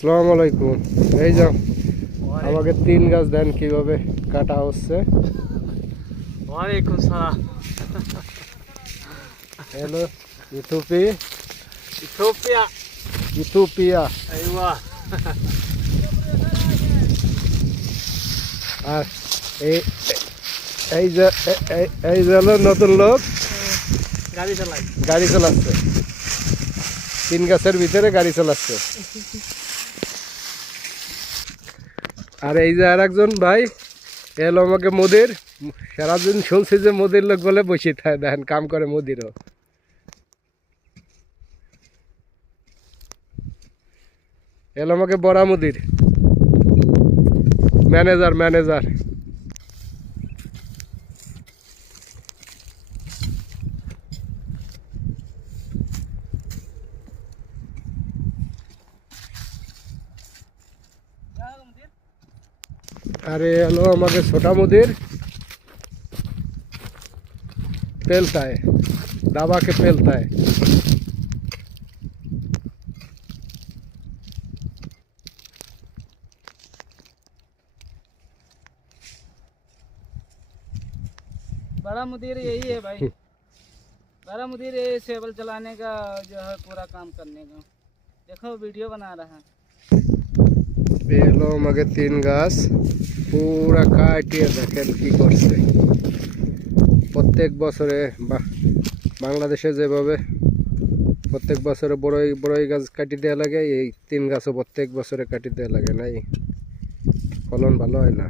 আসসালামু আলাইকুম। এই যাও আমাকে তিন গাছ দেন কিভাবে কাটা হচ্ছে। ওয়ালাইকুম সালাম। Hello Ethiopia Ethiopia. Ethiopia. Iowa. আর এই এই যে এই যে হলো নতুন লোক গাড়ি চালাচ্ছে, তিন গাছের ভিতরে গাড়ি চালাচ্ছে। আর এই যে আর একজন ভাই এলো আমাকে মোদির, সারাদিন শুনছি যে মোদির লোক বলে বসে থাকে, দেখেন কাম করে মোদিরও। এলো আমাকে বড়া মোদির ম্যানেজার। अरे हेलो हमारे छोटा मुदीर पेलता है, दबा के पेलता है। बड़ा मुदीर यही है भाई। बड़ा मुदीर ये सेबल चलाने का जो है पूरा काम करने का। देखो वीडियो बना रहा है। এলো আমাকে তিন গাছ পুরা কাটিয়ে দেখেন কি করছে। প্রত্যেক বছরে বাংলাদেশে যেভাবে প্রত্যেক বছরে বড়ই গাছ কাটি দেওয়া লাগে, এই তিন গাছও প্রত্যেক বছরে কাটি দেওয়া লাগে, নাই ফলন ভালো হয় না।